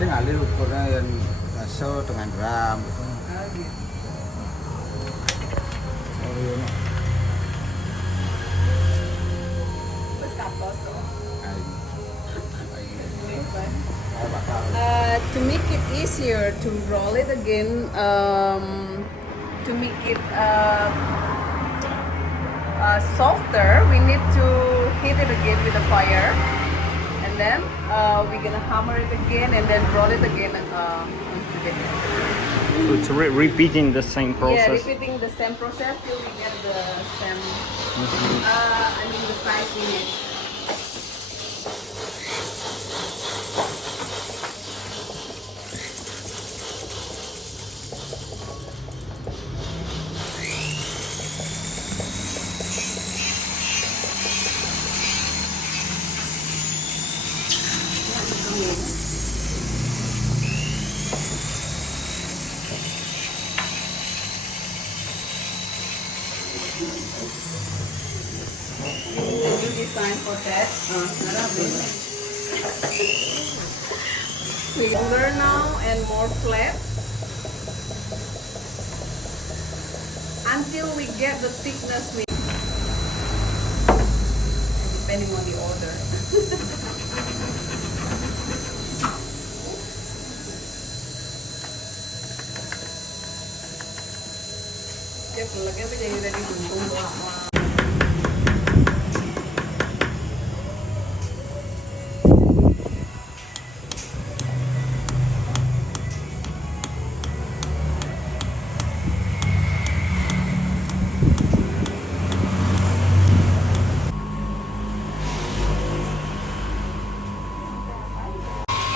Sing ngalir ukurnya yang baso dengan gram. Ah, gitu. Oh iya. Terus kapos tuh. Bakal. To make it easier to roll it again, to make it softer, we need to hit it again with the fire, and then we're gonna hammer it again and then roll it again onto the head. So it's repeating the same Yeah, process. repeating the same process till we get the same, the size we need. The new design for that. Longer now and more flat until we get the thickness we depending on the order. Chắc là cái gì đây đi cùng cung của họ.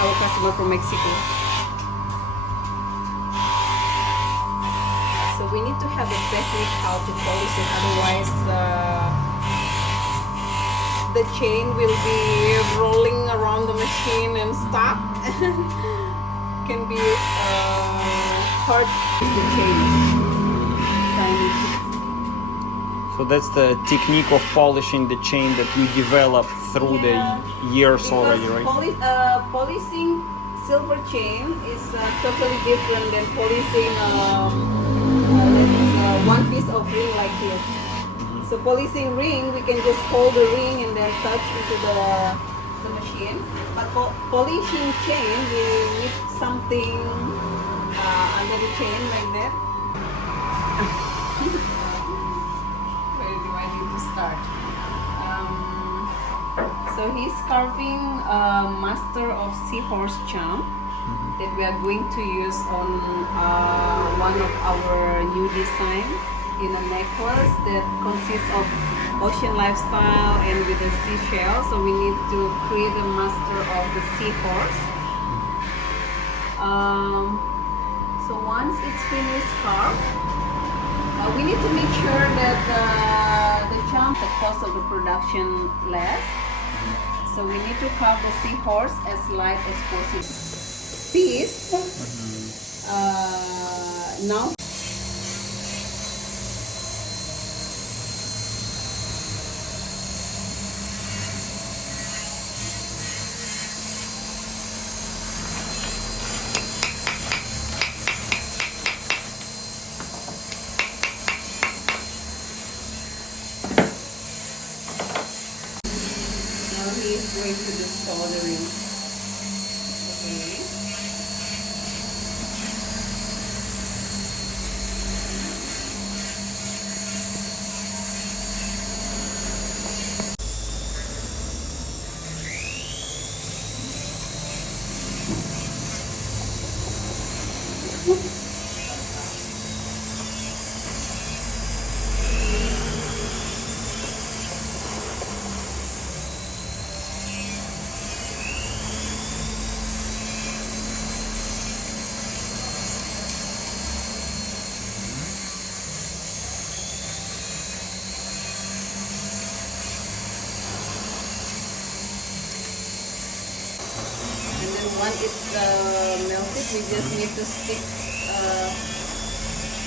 Our customer from Mexico. So we need to have a technique how to polish it, otherwise the chain will be rolling around the machine and stop. Can be hard with the chain. So that's the technique of polishing the chain that you develop through the years already, right? Polishing silver chain is totally different than polishing one piece of ring like this. So polishing ring, we can just hold the ring and then touch into the machine. But polishing chain, we need something under the chain like that. Where do I need to start? So he's carving a master of seahorse charm that we are going to use on one of our new design in a necklace that consists of ocean lifestyle and with a seashell. So we need to create a master of the seahorse. So once it's finished carved, we need to make sure that the charm, the cost of the production less. So we need to carve the seahorse as light as possible. Piece. Now. He is going to do soldering. Okay. Once it's melted, we just need to stick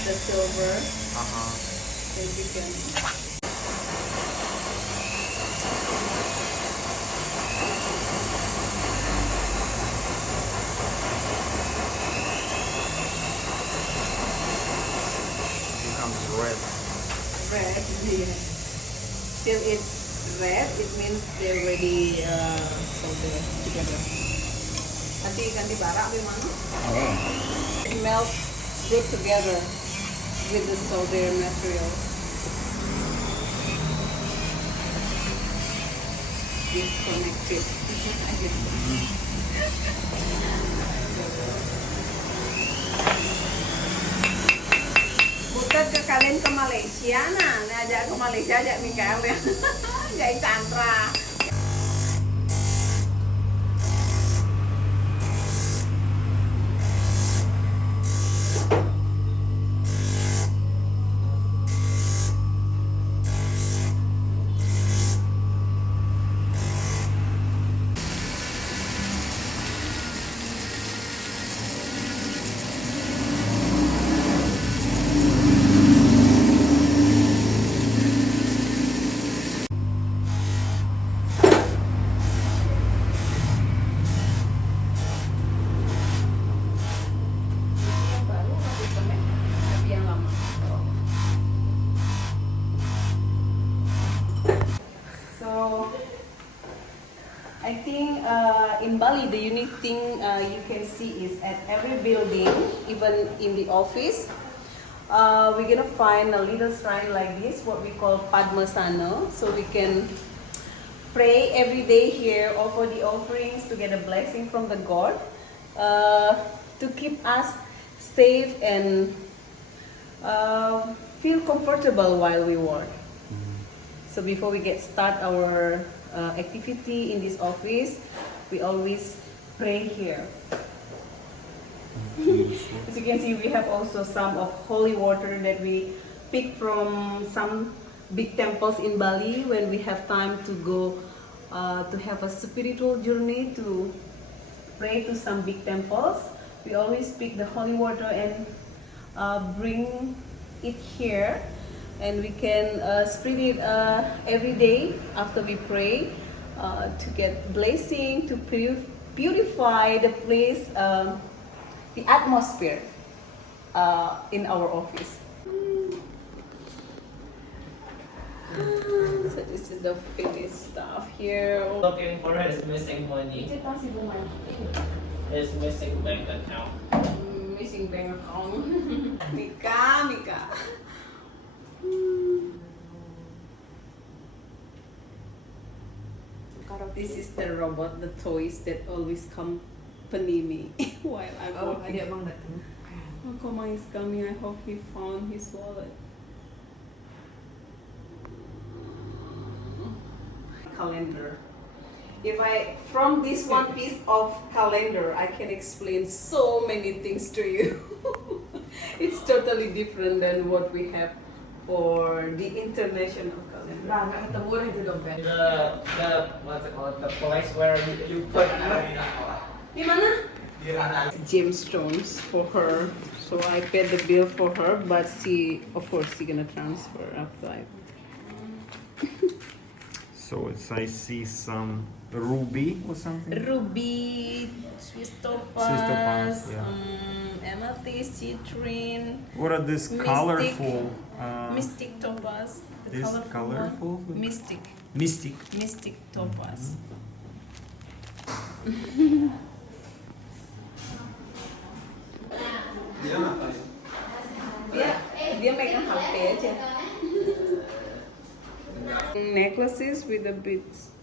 the silver. So you can. till it's red, it means they're ready solder together. Ganti bara gimana? Melt good together with the solder material. Disconnected. Butet ke kalian ke Malaysia nah, ajak ke Malaysia ajak Mikael ya. Jadi Chandra. I think in Bali, the unique thing you can see is at every building, even in the office, we're gonna find a little shrine like this, what we call Padmasana. So we can pray every day here, offer the offerings to get a blessing from the God, to keep us safe and feel comfortable while we work. So before we get start our activity in this office, we always pray here. As you can see, we have also some of holy water that we pick from some big temples in Bali when we have time to go to have a spiritual journey to pray to some big temples. We always pick the holy water and bring it here. And we can spread it every day after we pray to get blessing, to purify the place, the atmosphere in our office. So this is the finished stuff here. Looking for his missing money. His missing bank account. Missing bank account. Mika. This is the robot, the toys that always accompany me while I'm working. Oh, Komang is coming. I hope he found his wallet. Calendar. From this one piece of calendar, I can explain so many things to you. It's totally different than what we have for the international calendar. The what's it called? The place where you put. Dimana? Gemstones for her. So I paid the bill for her, but she, of course, she gonna transfer after I. So I see some ruby or something. Ruby, Swiss topaz, Swiss topaz, yeah. amethyst, citrine, What are these Mystic. colorful? mystic topaz. The This colorful colorful? one. Mystic topaz. Dia megang HP aja. Necklaces with the beads,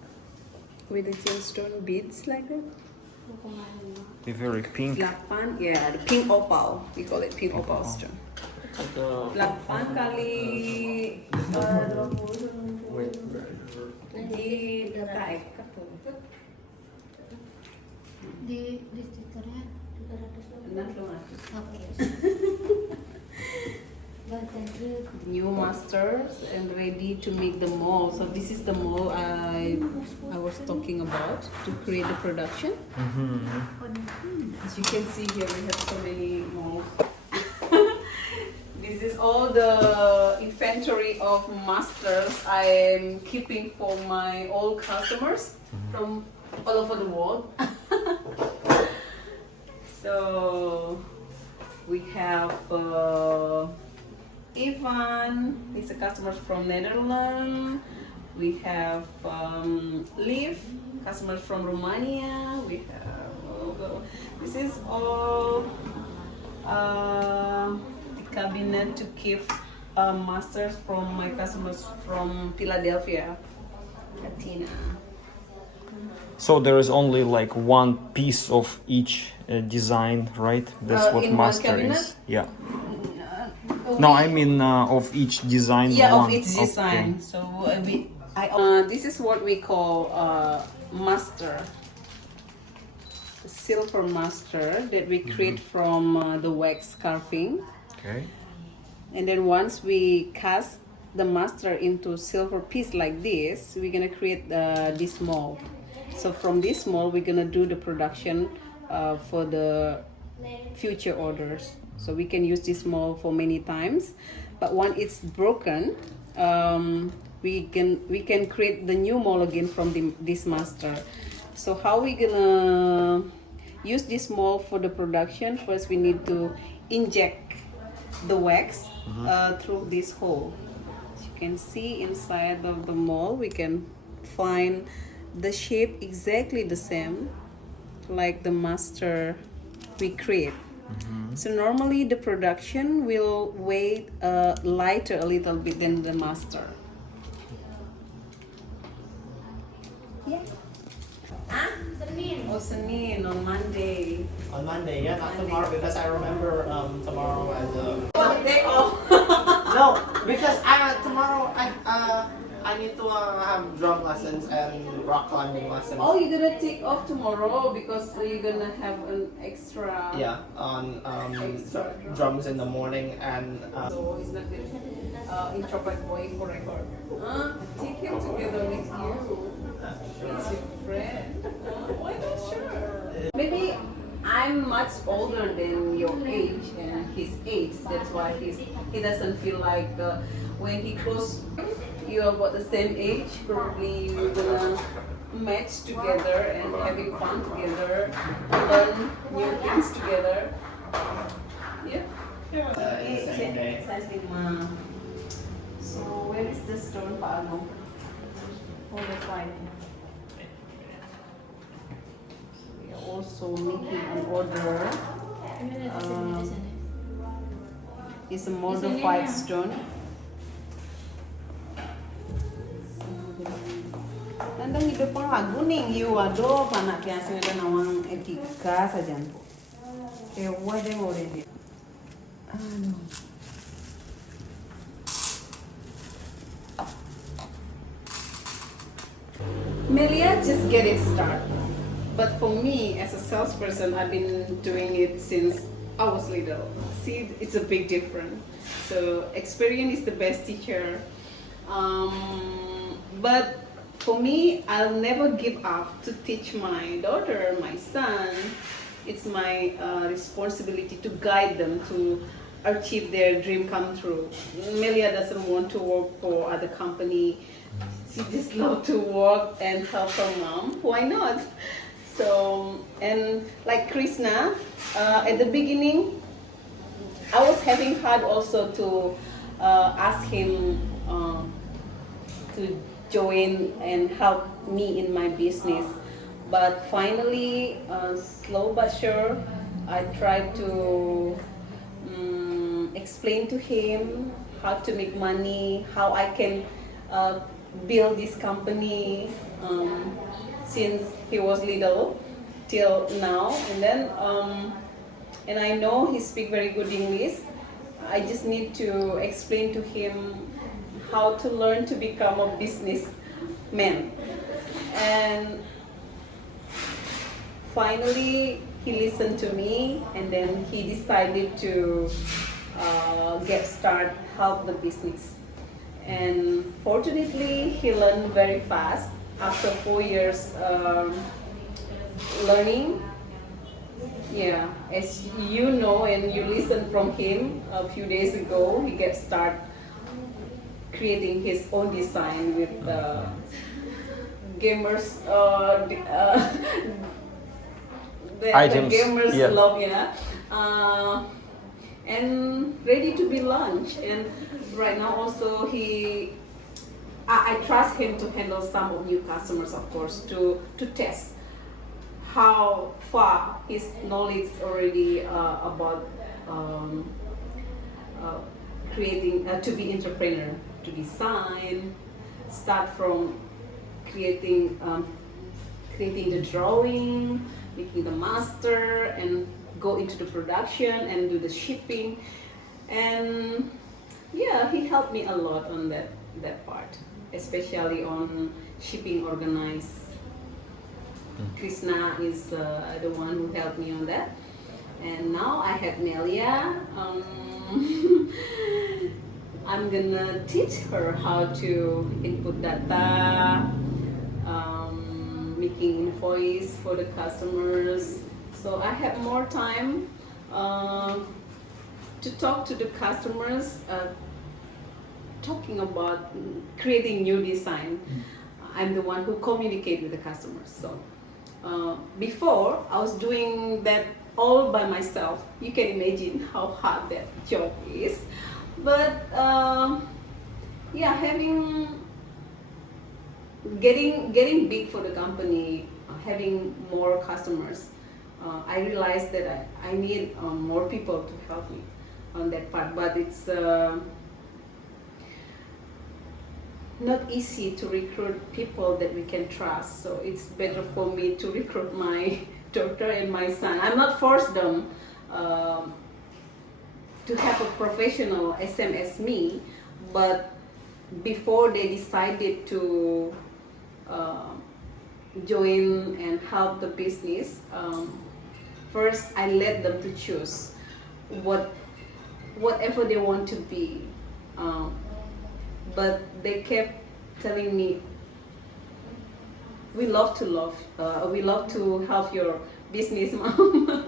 with the gemstone beads like that. They're very pink. 8, yeah, the pink opal. We call it pink opal stone. 8 kali 20 di taek di stikernya 600. oke. Bantu New masters and ready to make the mold. So this is the mold I was talking about to create the production. As you can see here, we have so many molds. This is all the inventory of masters I am keeping for my old customers from all over the world. So we have Ivan, he's a customer from Netherlands. We have Liv, customers from Romania. We have this is all the cabinet to keep masters from my customers from Philadelphia, Latina. So there is only like one piece of each design, right? That's what in one master cabinet? is. Yeah. No, I mean of each design. Yeah, one. of each design. Okay. So this is what we call master, silver master that we create from the wax carving. Okay. And then once we cast the master into silver piece like this, we're gonna create this mold. So from this mold, we're gonna do the production for the future orders. So we can use this mold for many times, but when it's broken, we can create the new mold again from this master. So how we gonna use this mold for the production? First, we need to inject the wax through this hole. As you can see inside of the mold, we can find the shape exactly the same like the master we create. So normally the production will weigh lighter a little bit than the master. Yeah. Senin. Oh, Senin on Monday. On Monday, yeah, not tomorrow because I remember tomorrow as a One day off. no, because tomorrow I need to have drum lessons and rock climbing lessons. Oh, you're gonna take off tomorrow because you're gonna have an extra. Yeah, on Extra drums in the morning and So it's not good. Introvert boy for record. Take him together with you. He's your friend. Why not? Sure. Maybe I'm much older than your age and his age. That's why he doesn't feel like when he close, you're about the same age. Probably you're gonna match together and having fun together, learn new things together. Yeah. the same day. So where is the stone, Pak Agung? Oh, the five. We are also making an order. It's a modified stone. Nandang hidup pang lagu nih, you aduh panak biasa ada nawang etika saja tuh. Kayak deh mau deh. Aduh. Melia just get it started. But for me, as a salesperson, I've been doing it since I was little. See, it's a big difference. So experience is the best teacher. But for me, I'll never give up to teach my daughter, my son. It's my responsibility to guide them to achieve their dream come true. Melia doesn't want to work for other company. She just loves to work and help her mom. Why not? So, and like Krishna, at the beginning, I was having hard also to ask him to join and help me in my business. But finally, slow but sure, I tried to explain to him how to make money, how I can build this company since he was little till now. And then, and I know he speaks very good English. I just need to explain to him how to learn to become a businessman. And finally, he listened to me, and then he decided to get started, help the business. And fortunately, he learned very fast. After 4 years learning, yeah, as you know and you listen from him a few days ago, he get started creating his own design with gamers Items, the gamers yeah. love, yeah, and ready to be launched. And right now also he I trust him to handle some of new customers, of course, to test how far his knowledge already about creating to be entrepreneur, to design, start from creating creating the drawing, making the master, and go into the production and do the shipping. And yeah, he helped me a lot on that part, especially on shipping organized. Krishna is the one who helped me on that. And now I have Melia. I'm gonna teach her how to input data, making invoice for the customers. So I have more time to talk to the customers, talking about creating new design. I'm the one who communicate with the customers. So before I was doing that all by myself. You can imagine how hard that job is. But yeah, getting big for the company, having more customers, I realized that I need more people to help me on that part. But it's not easy to recruit people that we can trust. So it's better for me to recruit my daughter and my son. I'm not forced them to have a professional SMS me, but before they decided to join and help the business, first I let them to choose whatever they want to be. But they kept telling me, we love to help your business, mom.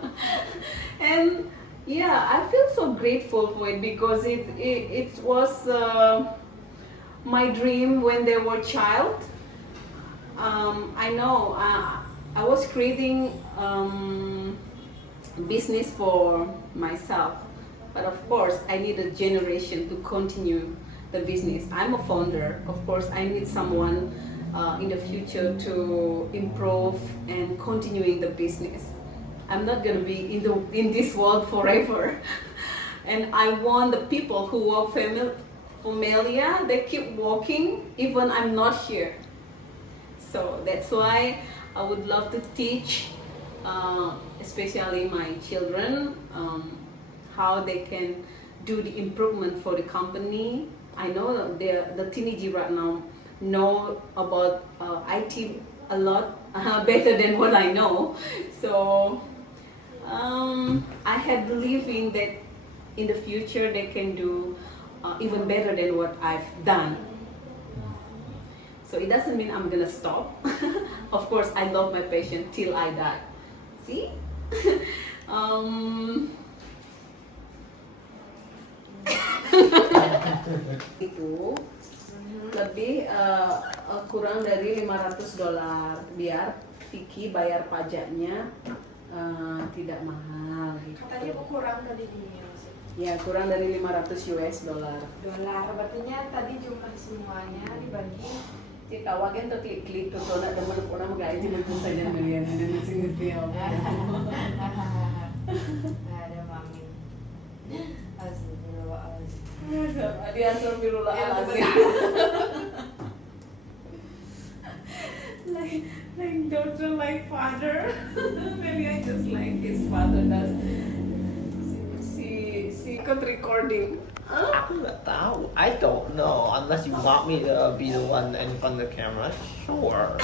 And yeah, I feel so grateful for it because it was my dream when they were child. I know I was creating business for myself, but of course I need a generation to continue the business. I'm a founder. Of course, I need someone in the future to improve and continuing the business. I'm not gonna be in this world forever, and I want the people who work for Melia, they keep working even I'm not here. So that's why I would love to teach, especially my children, how they can do the improvement for the company. I know the teenagers right now know about IT a lot better than what I know. So I had believing that in the future they can do even better than what I've done. So it doesn't mean I'm gonna stop. Of course, I love my passion till I die. See? Itu lebih kurang dari $500 biar Vicky bayar pajaknya tidak mahal gitu. Katanya kurang tadi di Ya, kurang dari $500 dolar. Berarti tadi jumlah semuanya dibagi. Kita wagen tuh klik tuh nak demen orang enggak aja betul saja melihat dan ngerti apa. Ada mami. Dia astagfirullahaladzim. like daughter, like father. Maybe I just like his father does. Si ikut recording. Aku nggak tahu. I don't know. Unless you want me to be the one in front of the camera, sure.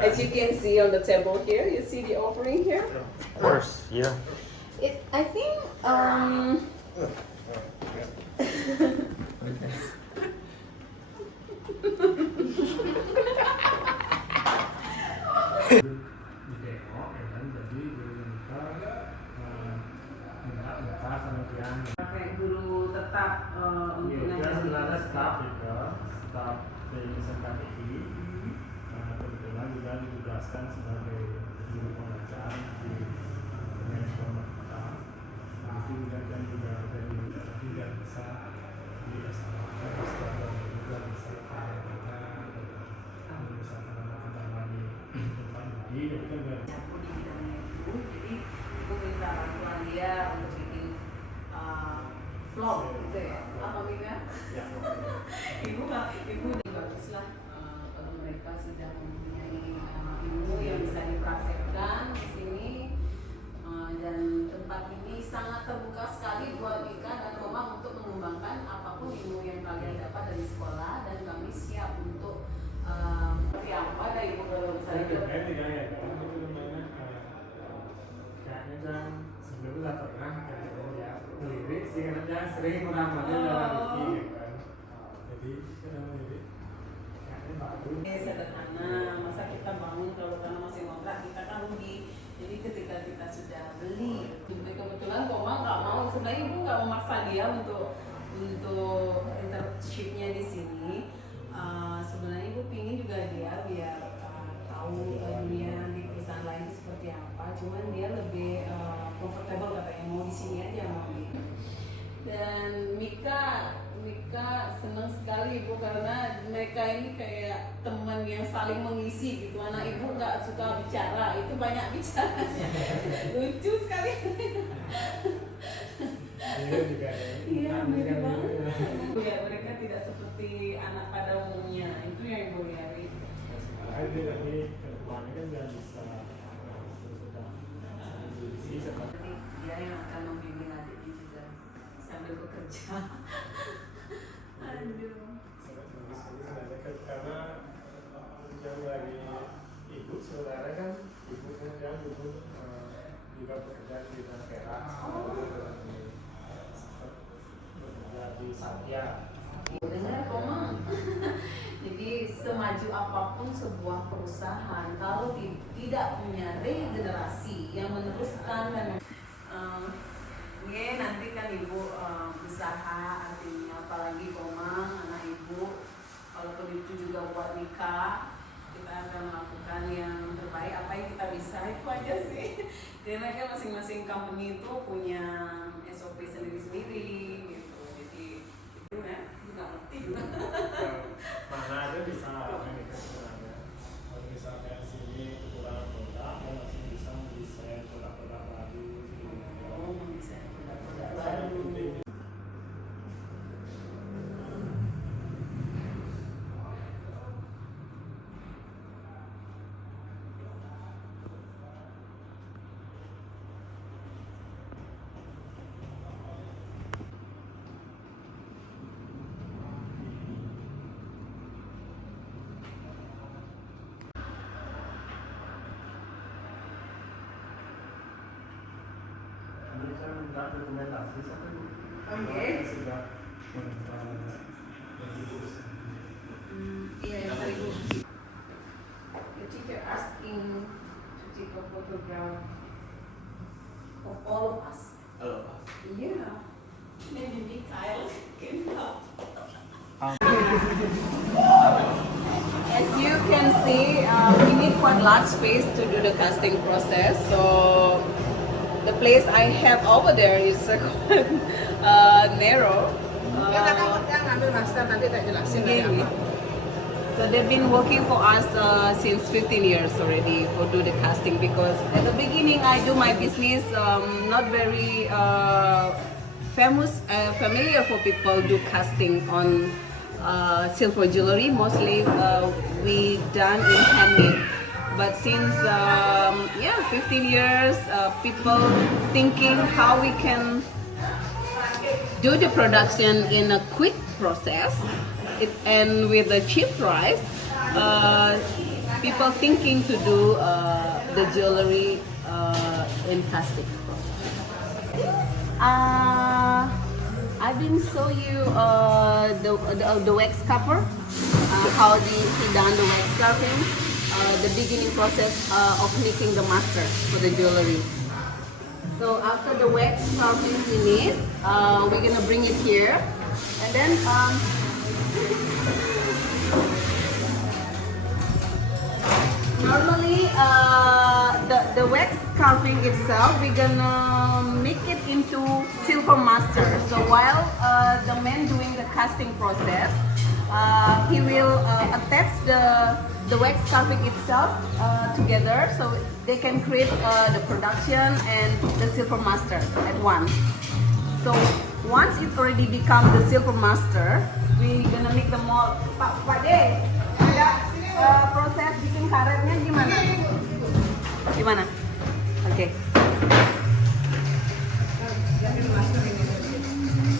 As you can see on the table here, you see the offering here. Of course, yeah. I think ditengok ya kan, jadi guru kita minta sama Tian. pakai guru tetap Iya, dia sebenarnya staf juga, staf dari SMKTI. Kebetulan juga ditugaskan sebagai guru pengajar di manajemen kita. Itu juga kan juga dari bisa di master dan juga bisa bisa tentang lagi tentang budi itu kan biar Aku di bidangnya itu, jadi aku minta bantuan dia untuk bikin vlog gitu ya. Apa Mika? ya Ibu bagus lah kalau mereka sudah mempunyai ilmu yang bisa dipraktekkan di sini. Dan tempat ini sangat terbuka sekali buat Mika dan Komang untuk mengembangkan apapun ilmu yang kalian dapat dari sekolah, dan kami siap untuk seperti apa dari Ibu kalau saya misalnya kira tidak ya kan itu namanya kayaknya kan sebelumnya pernah kan ya lirik sih karena sering mengamalnya dalam wiki ya kan jadi kadang lirik kayaknya bagus sederhana, masa kita bangun kalau karena masih ngontrak kita kan rugi. Jadi ketika kita sudah beli, kebetulan Komang nggak mau, sebenarnya Ibu nggak memaksa dia untuk internshipnya di sini. Sebenarnya Ibu pingin juga dia biar tahu dunia di perusahaan lain seperti apa. Cuman dia lebih comfortable katanya mau di sini aja mau gitu. Dan Mika senang sekali Ibu karena mereka ini kayak teman yang saling mengisi gitu. Anak Ibu nggak suka bicara, itu banyak bicara. Lucu sekali. iya juga ya Iya, mirip banget. Ya, mereka tidak seperti anak pada umumnya. Itu yang Ibu lihat. sebenarnya nanti ke depannya kan dia bisa sudah diisi seperti Jadi dia yang akan membimbing adiknya juga sambil bekerja. Aduh. karena jauh dari ibu saudara kan ibu kan dulu juga bekerja di Tangerang bekerja di Satya Dengar Komang. Jadi semaju apapun sebuah perusahaan, kalau tidak punya regenerasi yang meneruskan dan nanti kan Ibu usaha, artinya apalagi Komang anak Ibu, kalaupun itu juga buat nikah, kita akan melakukan yang terbaik apa yang kita bisa, itu aja sih. Karena kan masing-masing company itu punya SOP sendiri-sendiri gitu. Jadi itu ya, nggak ngerti juga. mana ada bisa menikah sebenarnya kalau misalnya di sini kekurangan produk dan masih bisa mendesain produk-produk baru Oh, bisa produk baru. ini kan nggak dokumentasi sampai Oke. sudah Iya, yang tadi Bu. The teacher asking to take a photograph of all of us. Yeah. Maybe Mikhail can help. As you can see, we need quite large space to do the casting process. So the place I have over there is quite narrow. ngambil master nanti tak jelasin Really? So they've been working for us since 15 years already for do the casting, because at the beginning I do my business not very familiar for people do casting on silver jewelry. Mostly we done in handmade. But since 15 years, people thinking how we can do the production in a quick process and with a cheap price. People thinking to do the jewelry in casting process. I've been show you the wax cover, how he done the wax carving, the beginning process of making the master for the jewelry. So after the wax carving finish, we're gonna bring it here, and then normally the wax carving itself, we're gonna make it into into silver master. So while the man doing the casting process, he will attach the wax carving itself together, so they can create the production and the silver master at once. So once it already become the silver master, we gonna make the mold. Pak De, ada proses bikin karetnya gimana? Gimana? Oke.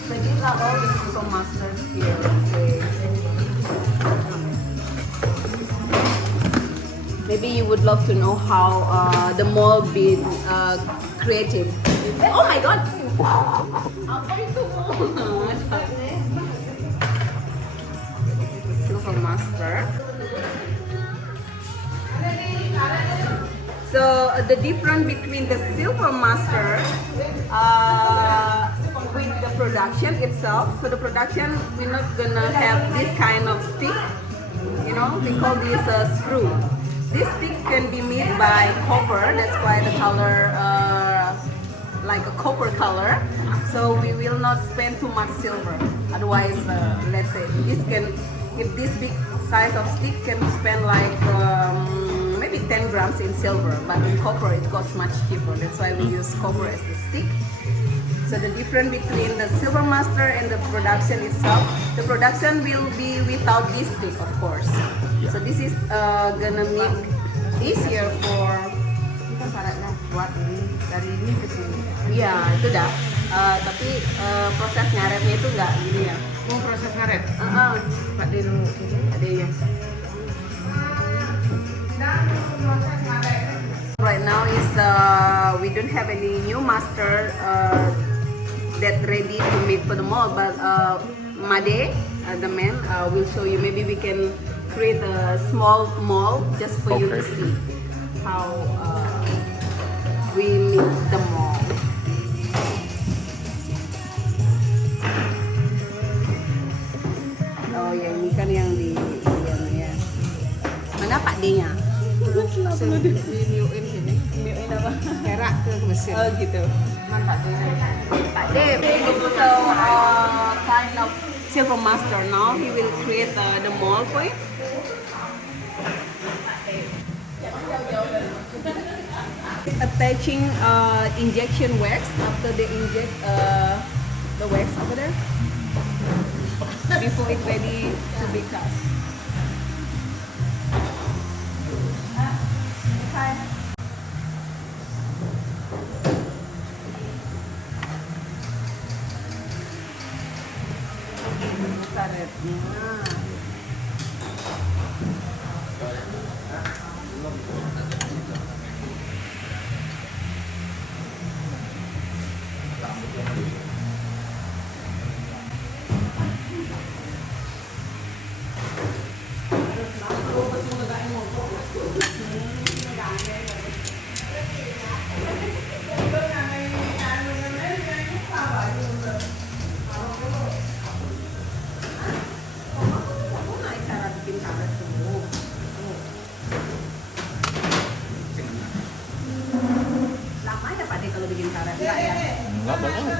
So these are all the silver masters here. Maybe you would love to know how the mold been created. Oh my god! Apa itu? This is the silver master. So the difference between the silver master with the production itself. So the production, we're not gonna have this kind of stick. You know, we call this a screw. This stick can be made by copper. That's why the color like a copper color. So we will not spend too much silver. Otherwise, let's say if this big size of stick can spend like maybe 10 grams in silver, but in copper it costs much cheaper. That's why we use copper as the stick. So the difference between the silver master and the production itself, the production will be without this stick, of course. So this is gonna make easier for bukan karetnya buat ini dari ini ke sini. Iya itu dah. Tapi proses ngaretnya itu nggak gini ya. Oh, proses ngaret? Pak Dino ini ada ya. Right now is we don't have any new master that ready to make for the mold, but Made, the man, will show you. Maybe we can create a small mold just for you to see how we make the mold. Oh ya, ini kan yang di ya. Mana Pak D-nya? Di-newin sini. Newin apa? Perak ke mesin. Oh gitu. Cuman Pak D. Pak D, this is a kind of silver master. Now he will create the mold for it. Attaching injection wax after they inject the wax over there before it's ready to be cast. Karetnya. Lama ya Pak D kalau bikin karet? Enggak ya? Enggak banyak.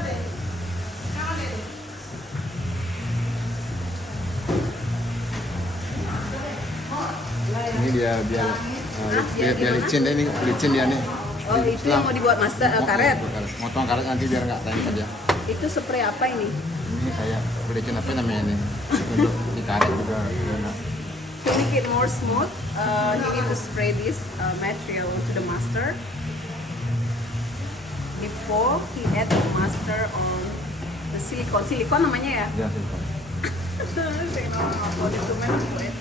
Ini dia biar licin deh, ini licin dia nih. Oh itu yang mau dibuat master karet? Motong karet nanti biar nggak lengket dia. Itu spray apa ini? Ini kayak licin apa namanya ini? Untuk di karet juga. To make it more smooth, you need to spray this material to the master before he add the master on the silicone. Silicone namanya ya? Ya silikon. Saya nggak mau itu memang boleh.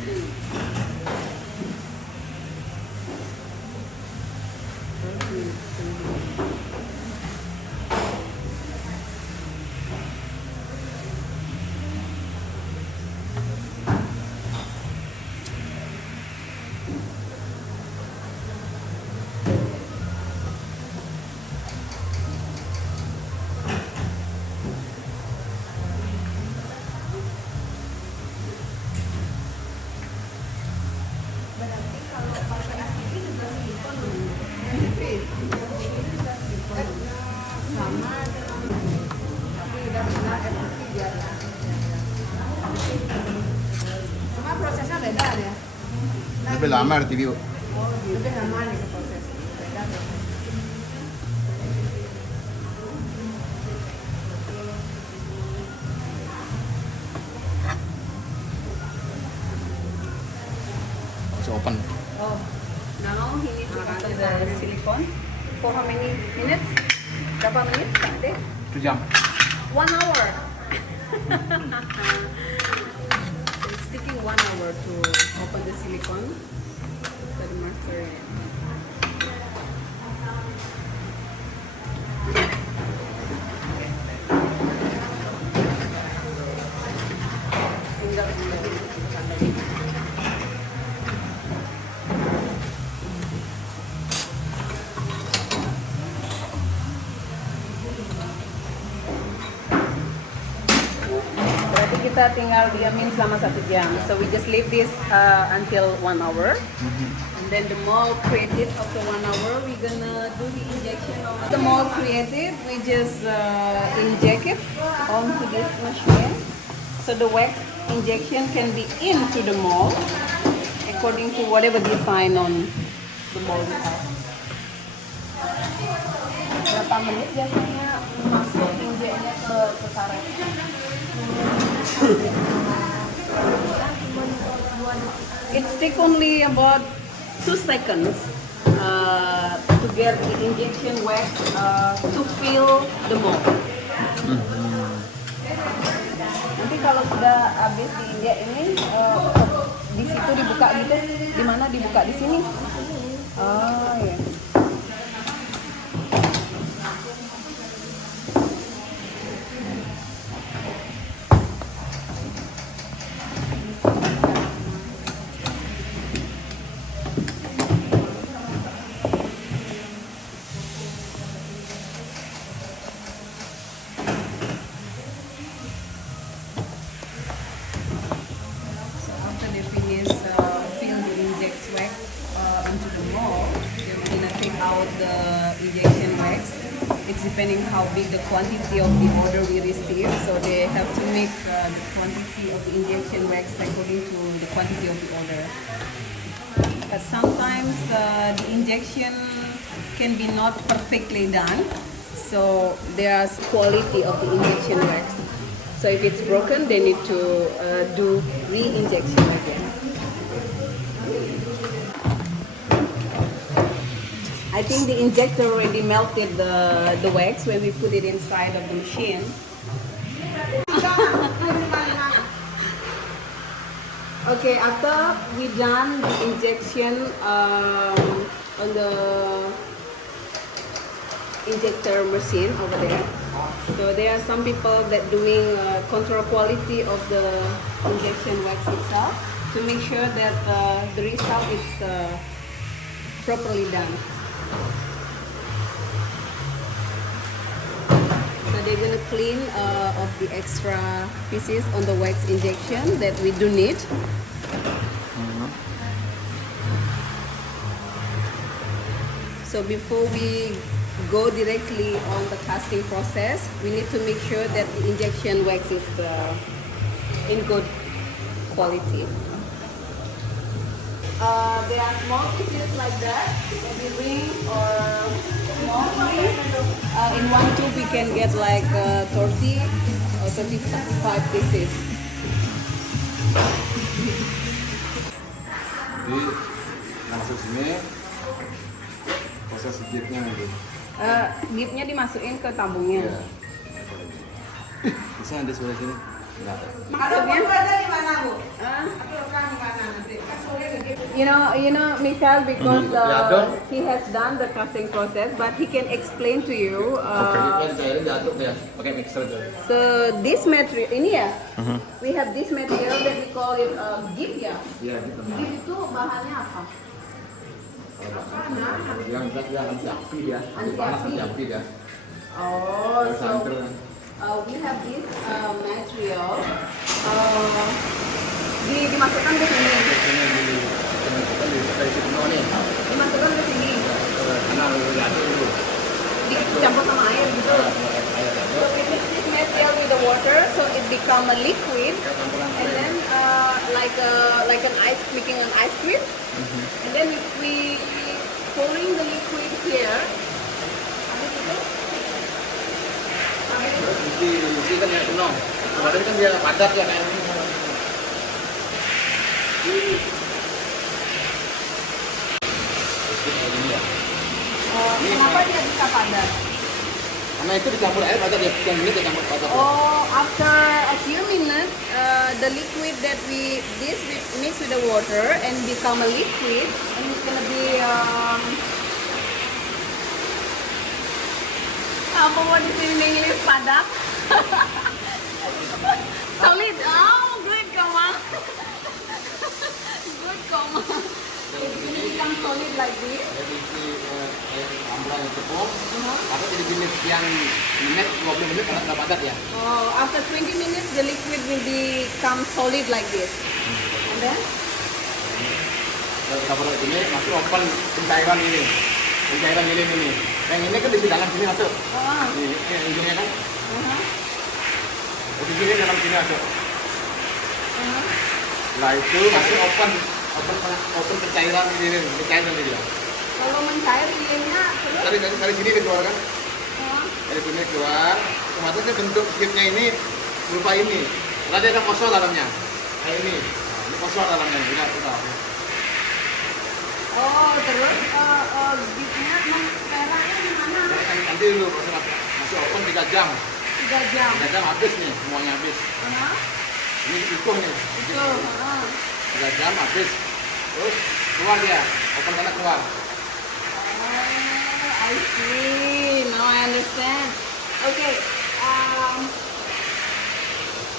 prosesnya beda ya. Lebih lama RTBO. Lebih lama nih ke proses. Beda tuh. Masih open. Oh, now he needs to open the silicone. For how many minutes? Berapa menit, Kak Ade? 1 jam. 1 hour. It's taking 1 hour to open the silicone. The master. Tinggal Berarti kita tinggal diamin selama 1 jam. So we just leave this until 1 hour. And then the mold created after 1 hour, we're gonna do the injection of the mold created. We just inject it onto this machine. So the wax injection can be into the mold according to whatever design on the mold you have. Berapa menit biasanya masuk injeknya ke karet? It takes only about 2 seconds to get the injection wax to fill the mold. Nanti kalau sudah habis diinjek ini, di situ dibuka gitu, di mana dibuka di sini? Oh ya. After they finish fill the inject wax into the mold, they're gonna take out the injection wax. It's depending how big the quantity of the order we receive, so they have to make the quantity of the injection wax according to the quantity of the order. But sometimes the injection can be not perfectly done, so there's quality of the injection wax. So if it's broken, they need to do re-injection again. I think the injector already melted the wax when we put it inside of the machine. Okay, after we done the injection on the injector machine over there. So there are some people that doing control quality of the injection wax itself to make sure that the result is properly done. So they're gonna clean of the extra pieces on the wax injection that we do need. So before we go directly on the casting process, we need to make sure that the injection wax is in good quality. There are small pieces like that, maybe ring or small ring. In one tube we can get like 30 or 35 pieces. Jadi masuk sini, proses jepnya gitu. Dipnya dimasukin ke tabungnya. Iya. Bisa ada sebelah sini? Enggak. Maksudnya? You know, Michael, because he has done the casting process, but he can explain to you. Pakai mixer tuh. So this material ini ya, we have this material that we call it gip ya. Iya, gitu. Gip itu bahannya apa? Yang anti api ya. Anti Panas api. anti api ya. Oh, so Santer. we have this material. Dimasukkan ke sini. Dimasukkan ke sini. Dicampur sama air gitu. So we mix this material with the water, so it become a liquid, and then like like an ice, making an ice cream. And then if we pouring the liquid here, habis itu, Isi kan ya penuh. Kemarin kan dia padat ya kayak ini. kenapa dia bisa padat? Karena itu dicampur air padat ya, yang ini dicampur padat. Oh, after a few minutes, the liquid that we mix with the water and become a liquid, and it's gonna be apa what is in English padat? Solid. Oh, good, Koma. Good, Koma. It's gonna become solid like this. Jadi isi air amblang yang cukup. Tapi jadi gini sekian menit, 20 menit karena sudah padat ya. Oh, after 20 minutes, the liquid will become solid like this. And then? Kalau kita perlu ini masuk open pencairan ini. Pencairan ini. Yang ini kan di dalam sini masuk. Oh. Ini ujungnya kan. Di sini dalam sini masuk. Nah itu masuk open pencairan ini. Pencairan ini dia. Kalau mencair ininya terus? Dari sini keluar kan. Dari sini keluar. Otomatis bentuk skipnya ini berupa ini. Nanti ada kosong dalamnya. Kayak ini. Nah, ini kosong dalamnya. Lihat kita. Oh, terus gitnya merahnya di mana? Nanti dulu masuk open 3 jam. 3 jam. 3 jam habis nih, semuanya habis. Ini utuh nih. Itu. 3 jam habis. Terus keluar dia, open tanah keluar. I see. Now I understand. Okay.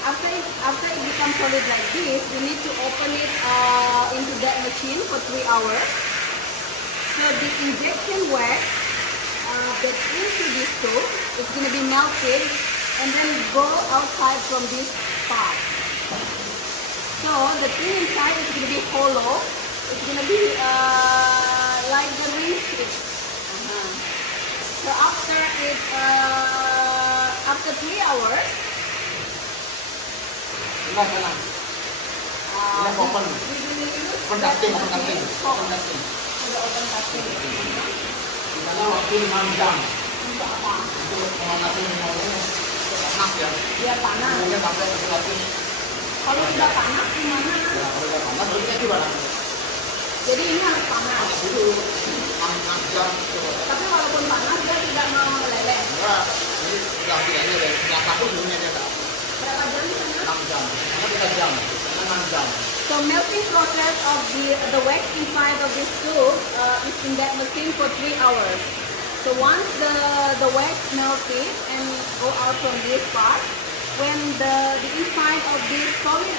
After it becomes solid like this, we need to open it into that machine for 3 hours. So the injection wax that's into this stove is going to be melted and then go outside from this part. So the thing inside is going to be hollow. It's going to be like the ring stick. So after 3 hours, Sana. Ini open. we will use Open that casting, open machine casting. for Open casting. the open casting. Di sana waktu 6 jam. Untuk apa? Untuk pemanasan minumnya panas ya. Biar panas. Minumnya sampai ke 100. Kalau sudah panas gimana? Ya, kalau udah panas berarti gimana? Jadi ini harus panas. Itu 6 jam. Tapi walaupun panas dia tidak mau meleleh. Enggak, ini sudah tidaknya dari setengah satu dulunya dia tak. Berapa jam di sana? 6 jam. Karena 3 jam. Karena 6 jam. So melting process of the wax inside of this tube is in that machine for 3 hours. So once the wax melted and go out from this part, when the inside of this solid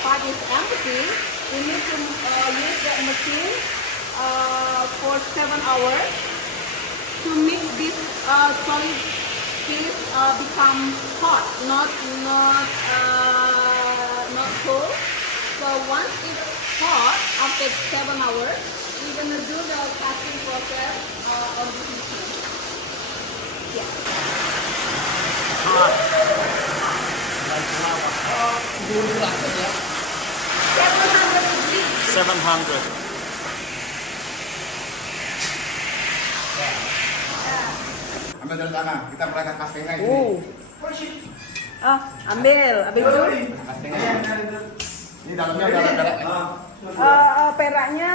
part is empty, we need to use that machine for 7 hours to make this solid piece become hot, not cold. So once it's hot, after 7 hours, we're gonna do the casting process on this machine. Yeah. Dulu langsung ya. 700 degrees. 700. Ambil dari sana, kita perangkat castingnya ini. Ambil. Habis itu Castingnya. Ini dalamnya udah berak. peraknya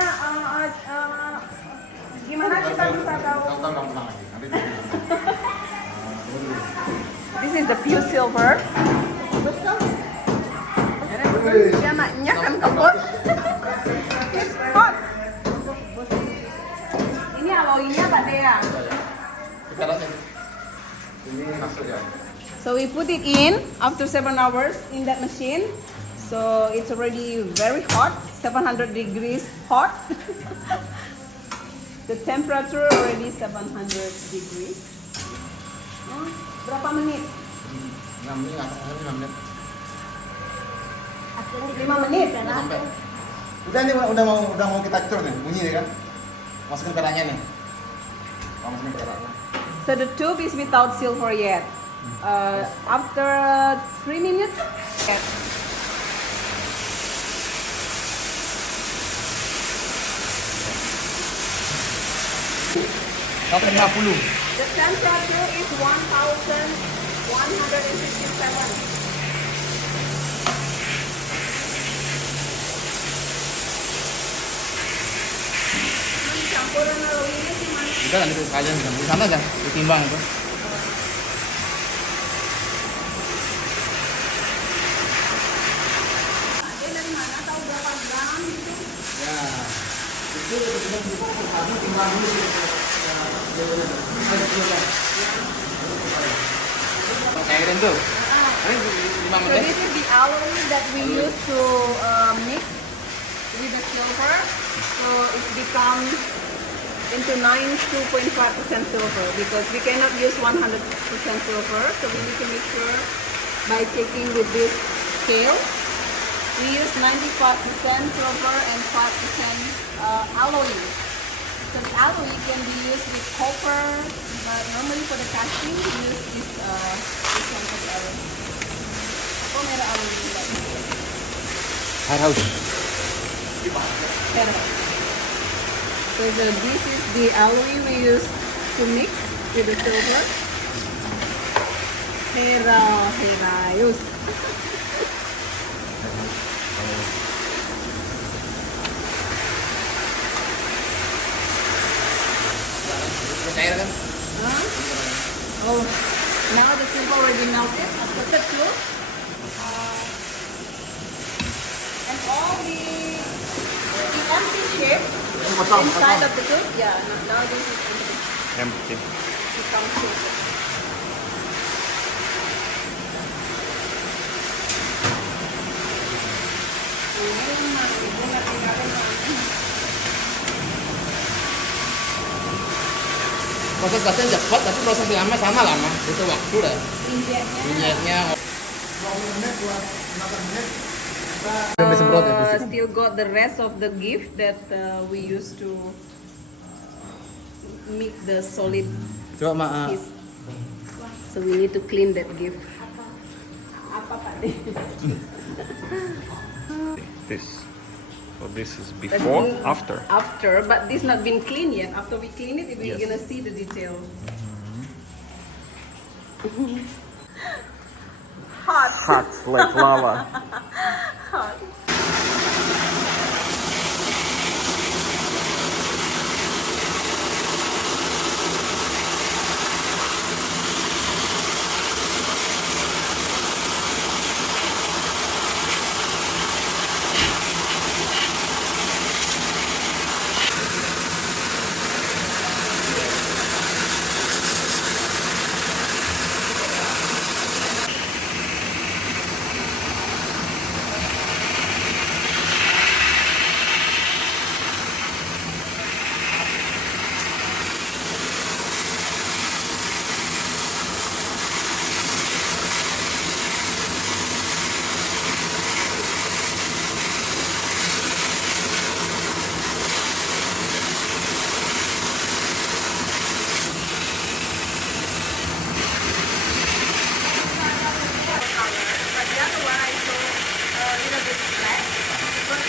gimana kita bisa tahu? Tahu gampang lagi. Nanti This is the pure silver. Dia naknya kan kebot. It's hot. Ini alloynya Pak Dea. kita rasain. Ini masuk ya. So we put it in after 7 hours in that machine. So it's already very hot, 700 degrees hot. The temperature already 700 degrees. Berapa menit? 6 menit, 5 menit. 5 menit kan? Udah sampai. Udah nih, udah mau kita cur nih, bunyi nih kan. Masukin peraknya nih. Masukin peraknya. So the tube is without silver yet. After 3 minutes, 150. The temperature is 1157. Campuran aloe-nya sih mana? Udah kan itu kalian di sana aja, ditimbang itu. Dia dari mana? Tahu berapa gram gitu? Ya, itu harus timbang dulu. Cairin tuh. Ini 5 So menit. this is the aloe that we use to mix with the silver. So it becomes into 92.5% silver because we cannot use 100% silver. So we need to make sure by checking with this scale. We use 95% silver and 5% aloe. So the aloe can be used with copper, but normally for the casting we use this one for the aloe. Oh, merah aloe juga. Air haus. Merah. So this is the aloe we use to mix with the silver. Herayus. Cair kan? Huh? Oh, now the silver already melted. After that, look. And all the empty shape inside of the tube. Yeah, now this is empty. Empty. Becomes silver. Ini mah ibu nggak tinggalin mana. Proses gasnya cepat, tapi proses lama sama lama. Itu waktu dah. Injetnya. Minyaknya Still got the rest of the gift that we used to make the solid coba maaf. piece. So we need to clean that gift. Apa Pak? This. So this is before, after. After, but this not been cleaned yet. After we clean it, we're Yes. gonna see the detail. Hot. Hot like lava. Hot. But the other one I saw a little bit black. But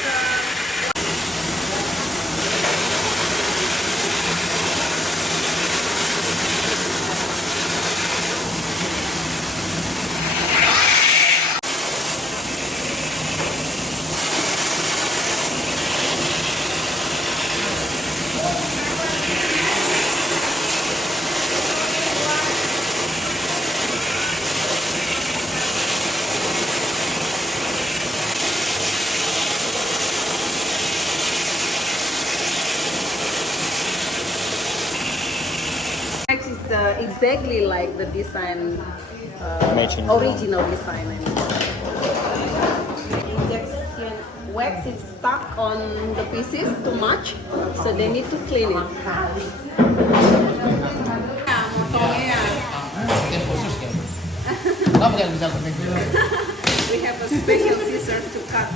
Next is exactly like the design, Matching original design. I mean. Injection wax is stuck on the pieces too much, so they need to clean it. Yang khusus kan. Kamu kan bisa pakai. We have a special scissors to cut.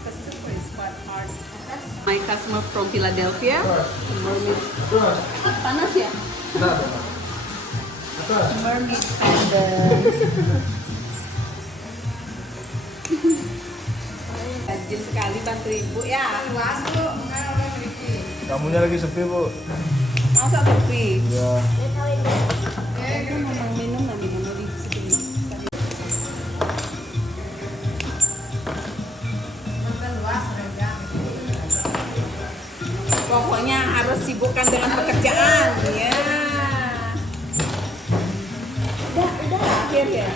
The silver is quite hard. My customer from Philadelphia. Mermaid. Panas ya? Mermaid pattern. Rajin sekali bantu ibu ya. Kamunya lagi sepi, Bu. Masa sepi? Yeah. Aku memang minum nanti mau di sini. Pokoknya harus sibukkan dengan pekerjaan, ya. Udah akhir ya.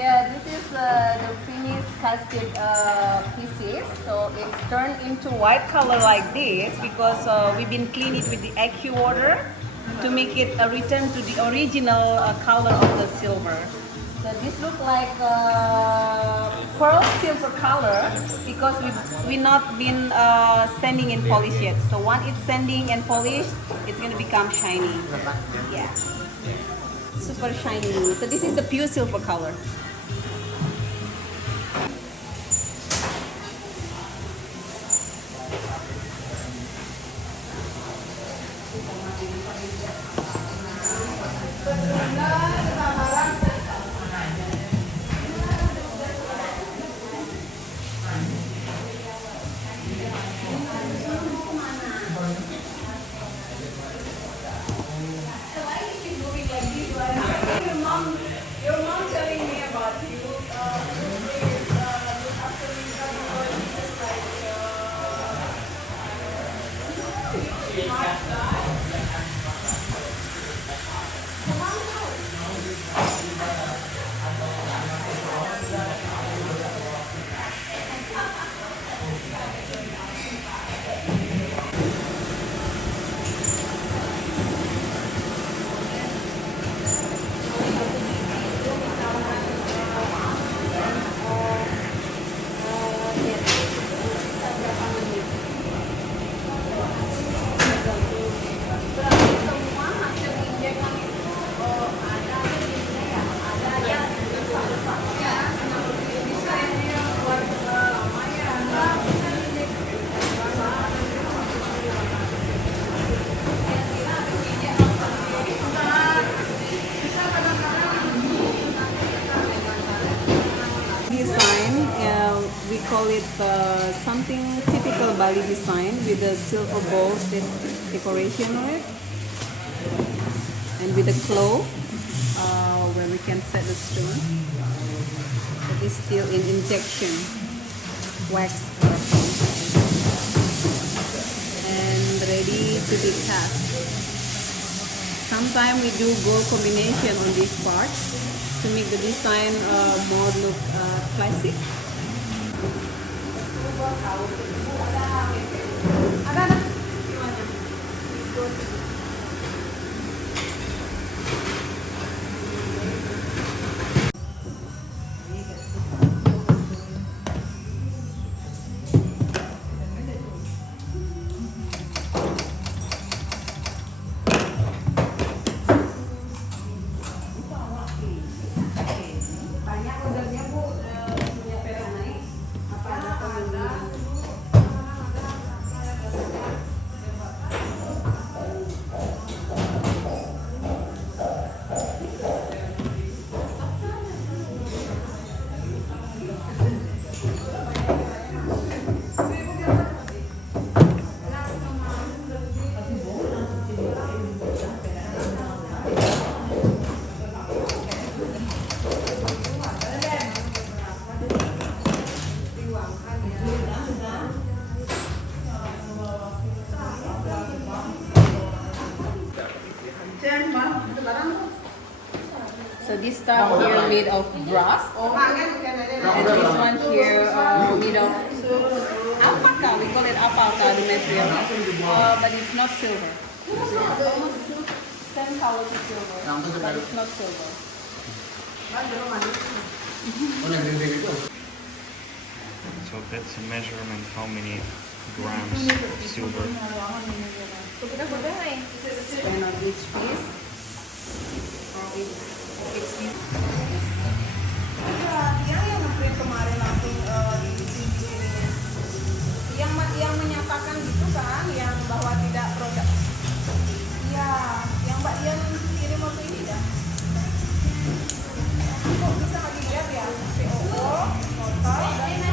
Yeah, this is the finished casted pieces. So it's turned into white color like this because we've been clean it with the AQ water to make it return to the original color of the silver. So this look like pearl silver color because we not been sanding and polish yet. So once it's sanding and polished, it's gonna become shiny. Yeah, super shiny. So this is the pure silver color. Your mom telling me about you. Design, we call it something typical Bali design with the silver balls decoration on it, and with the claw where we can set the stone. It is still in injection wax and ready to be cast. Sometimes we do gold combination on these parts to make the design more look classic. Banyak ordernya Bu, punya pera naik. Apa ada pemilihan? So this stuff here made of brass, and this one here made of alpaca. We call it alpaca, the material, but it's not silver. Almost same color to silver, but it's not silver. So that's a measurement how many grams of silver. And on each piece, or each piece. Yang nge-print kemarin langsung di sini. Yang menyatakan gitu kan, yang bahwa tidak produk. Iya, yang Mbak Dian kirim waktu ini dah. Kok bisa lagi lihat ya? POO, motor, dan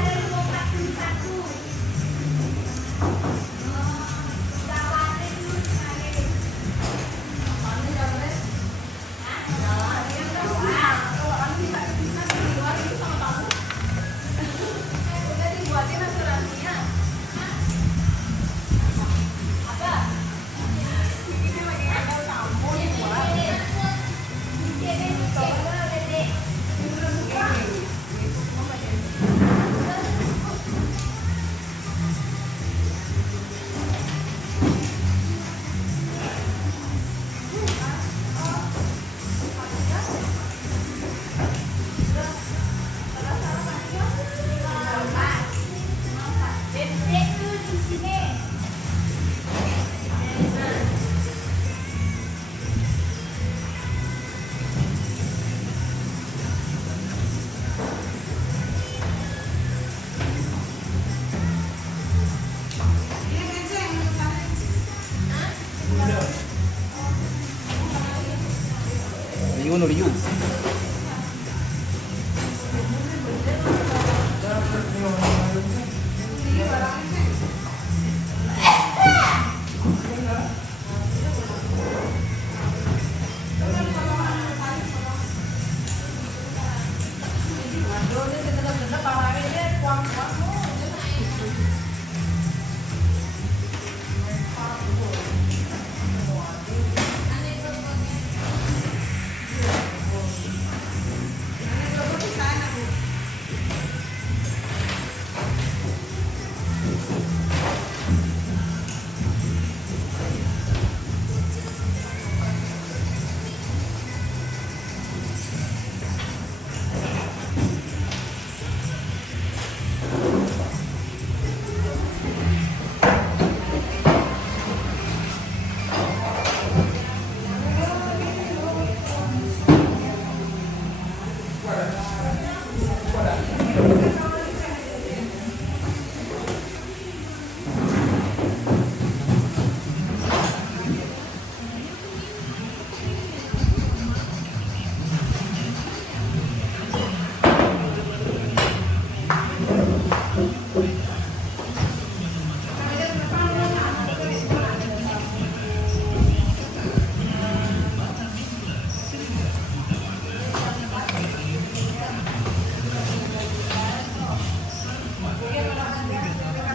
Honor you.